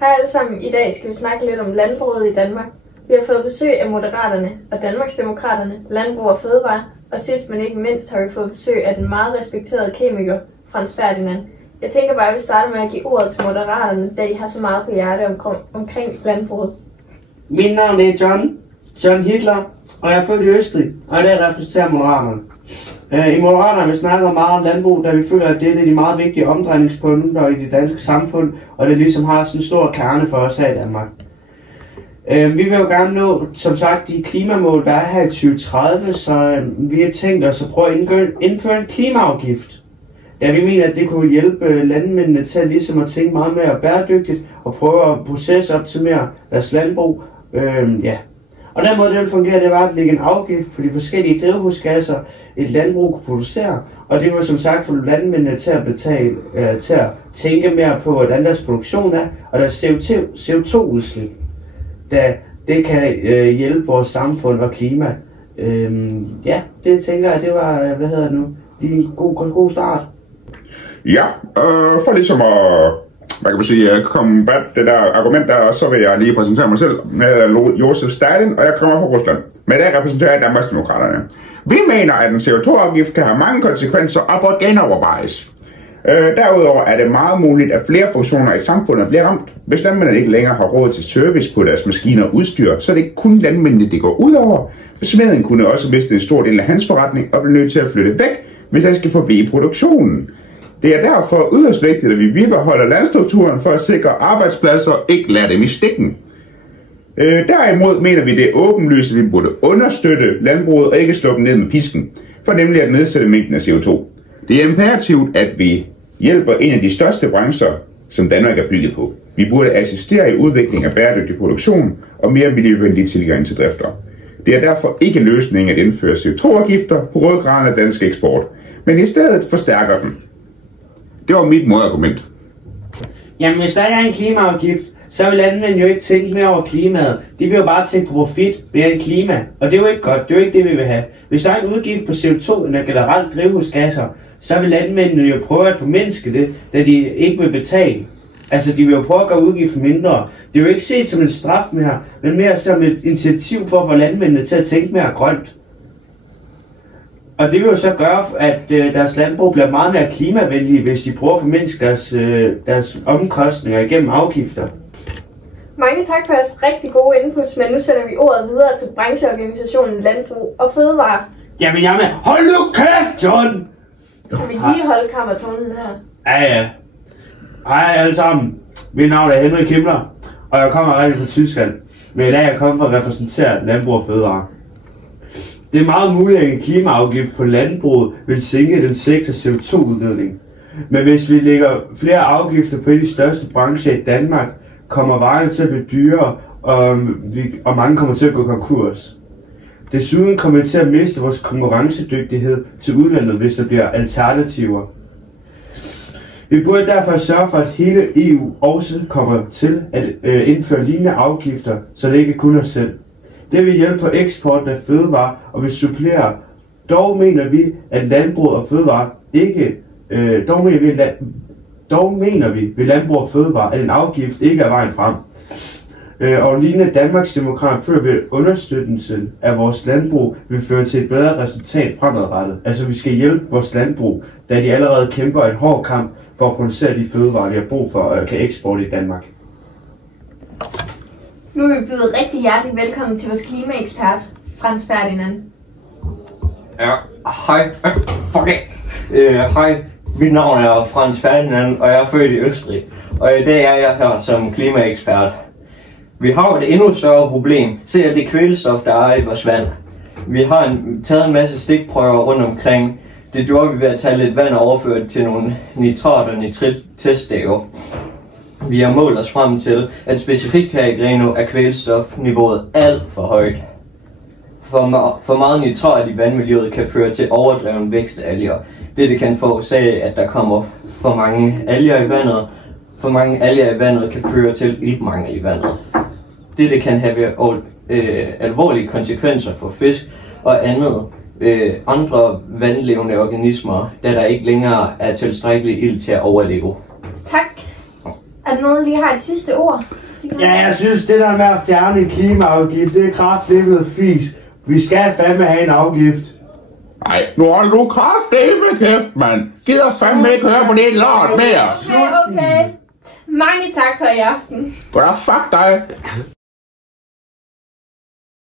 Hej alle sammen. I dag skal vi snakke lidt om landbruget i Danmark. Vi har fået besøg af Moderaterne og Danmarksdemokraterne, Landbrug og Fødevare, og sidst men ikke mindst har vi fået besøg af den meget respekterede kemiker, Frans Ferdinand. Jeg tænker bare, at vi starter med at give ordet til Moderaterne, da I har så meget på hjerte omkring landbruget. Mit navn er John Hitler, og jeg er født i Østrig, og der repræsenterer Moderaterne. I Moderaterne vi snakker meget om landbrug, da vi føler, at det er de meget vigtige omdrejningspunkter i det danske samfund, og det ligesom har sådan en stor kerne for os her i Danmark. Vi vil jo gerne nå, som sagt, de klimamål, der er her i 2030, så vi har tænkt os at prøve at indføre en klimaafgift. Da vi mener, at det kunne hjælpe landmændene til ligesom at tænke meget mere bæredygtigt og prøve at procesoptimere deres landbrug. Og den måde det vil fungere, det var at lægge en afgift på de forskellige drivhusgasser, et landbrug kunne producere, og det var som sagt for landmændene til at betale, til at tænke mere på, hvordan deres produktion er, og deres CO2-udslip, da det kan hjælpe vores samfund og klima. Det tænker jeg, det var, lige en god start. Ja, for ligesom at komme bag det der argument der, så vil jeg lige præsentere mig selv. Jeg hedder Josef Stalin, og jeg kommer fra Rusland. Men der repræsenterer jeg Danmarksdemokraterne. Vi mener, at en CO2-afgift kan have mange konsekvenser og bør genovervejes. Derudover er det meget muligt, at flere funktioner i samfundet bliver ramt. Hvis landmændene ikke længere har råd til service på deres maskiner og udstyr, så er det ikke kun landmændene, det går ud over. Smeden kunne også miste en stor del af hans forretning og blive nødt til at flytte væk, hvis han skal forblive i produktionen. Det er derfor yderst vigtigt, at vi bibeholder landstrukturen for at sikre arbejdspladser og ikke lade dem i stikken. Derimod mener vi, det er åbenlyst, at vi burde understøtte landbruget og ikke slå dem ned med pisken, for nemlig at nedsætte mængden af CO2. Det er imperativt, at vi hjælper en af de største brancher, som Danmark er bygget på. Vi burde assistere i udvikling af bæredygtig produktion og mere miljøvenlig tilgang til drifter. Det er derfor ikke løsningen at indføre CO2-afgifter på ryggraden af dansk eksport, men i stedet forstærker dem. Det var mit modargument. Jamen, hvis der er en klimaafgift, så vil landmændene jo ikke tænke mere over klimaet. De vil jo bare tænke på profit mere end klima. Og det er jo ikke godt. Det er jo ikke det, vi vil have. Hvis der er en udgift på CO2 eller generelt drivhusgasser, så vil landmændene jo prøve at formindske det, da de ikke vil betale. Altså, de vil jo prøve at gøre udgiften mindre. Det er jo ikke set som en straf mere, men mere som et initiativ for at få landmændene til at tænke mere grønt. Og det vil jo så gøre, at deres landbrug bliver meget mere klimavenlige, hvis de prøver at formindske deres omkostninger igennem afgifter. Mange tak for jeres rigtig gode inputs, men nu sender vi ordet videre til brancheorganisationen Landbrug og Fødevare. Jamen, hold nu kæft, John! Kan vi lige holde kammertonen her? Ja. Hej alle sammen. Mit navn er Henrik Himmler, og jeg kommer rigtig fra Tyskland. Men i dag er jeg kommet for at repræsentere Landbrug og Fødevare. Det er meget muligt, at en klimaafgift på landbruget vil sænke den sektors CO2-udledning. Men hvis vi lægger flere afgifter på de største brancher i Danmark, kommer varerne til at blive dyrere, og mange kommer til at gå konkurs. Desuden kommer vi til at miste vores konkurrencedygtighed til udlandet, hvis der bliver alternativer. Vi burde derfor sørge for, at hele EU også kommer til at indføre lignende afgifter, så det ikke kun er os selv. Det vil hjælpe på eksporten af fødevarer og vil supplere. Dog mener vi, at landbrug og fødevarer ikke... Dog mener vi ved landbrug og fødevarer, at en afgift ikke er vejen frem. Og lignende Danmarksdemokrat føler vi, at understøttelsen af vores landbrug vil føre til et bedre resultat fremadrettet. Altså vi skal hjælpe vores landbrug, da de allerede kæmper en hård kamp for at producere de fødevarer, de har brug for og kan eksporte i Danmark. Nu er vi blevet rigtig hjertelig velkommen til vores klimaekspert, Frans Ferdinand. Ja, hej. Hej, mit navn er Frans Ferdinand, og jeg er født i Østrig. Og i dag er jeg her som klimaekspert. Vi har et endnu større problem. Se alt det kvælstof, der er i vores vand. Vi har taget en masse stikprøver rundt omkring. Det gjorde vi ved at tage lidt vand og overføre det til nogle nitrat- og nitrit-teststave. Vi har målt os frem til, at specifikt her i Grenaa er kvælstofniveauet alt for højt. For meget nitrat i vandmiljøet kan føre til overdreven vækst af alger. Dette kan forårsage, at der kommer for mange alger i vandet. For mange alger i vandet kan føre til iltmangel i vandet. Dette kan have alvorlige konsekvenser for fisk og andre vandlevende organismer, da der ikke længere er tilstrækkelig ilt til at overleve. Tak. Er Er der nogen, der lige har et sidste ord? Ja, jeg synes, det der med at fjerne en klimaafgift, det er kraftedeme fis. Vi skal fandme have en afgift. Nej, nu holder du kraftedeme kæft, mand. Gider fandme ikke høre på det lort mere. Okay. Mange tak for i aften. Ja, fuck dig.